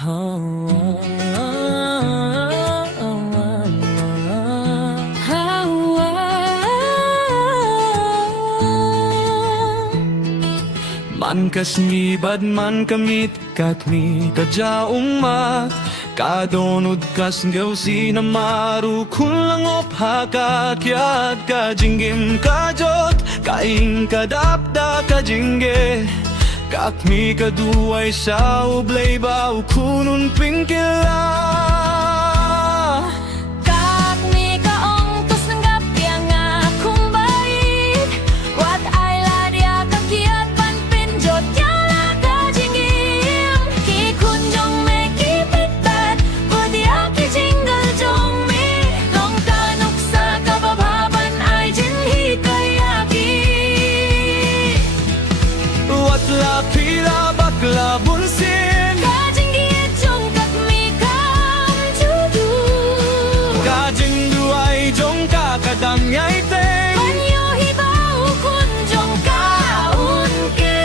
Man kasngibad man kamit katmi kadyaong ma kadonod kasnggaw sinamaru kulang opakakyat kajinggim kajot kaing kadapda kajingge kakmi kaduay sa ublay baw kunun pingkila. Pila bakla bunsin Kajing giat jong kak mi kam judu Kajing duay jong kakadang nyay teng Panyo hibaw kun jong kaun ke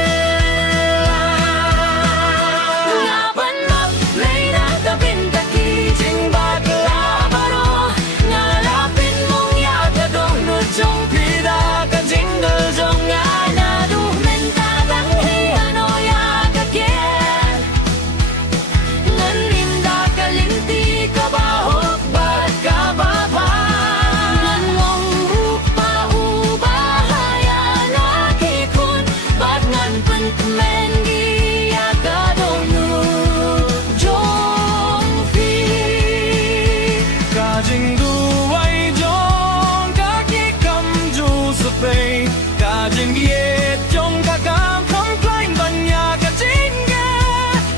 Ngapan map lay na tapin kakijing bakla baro Ngalapin mong yaga dong no jong pida kajing gal jong anadu mentadang Kajing giet jong kakam không klain banya kajing ge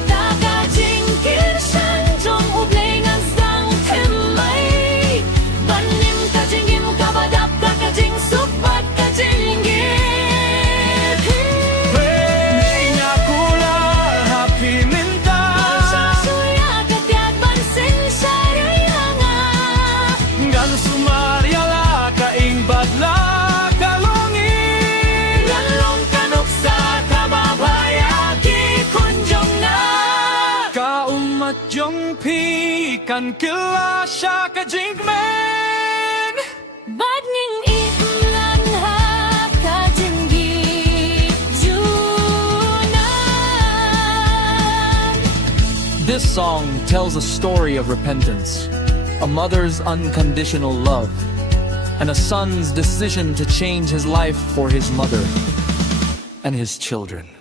Ta kajing kirsan jong ublay ngang sang temay Banim kajing gim kabadap ta kajing supat kajing git Hey nyakula happy minta Suya katiat bansin syaraya nga Gan sumaryala kaing badla Jong pi kan kila siya ka jingmen Bad ning ilan ha ka jinggi junan. This song tells a story of repentance, a mother's unconditional love, and a son's decision to change his life for his mother and his children.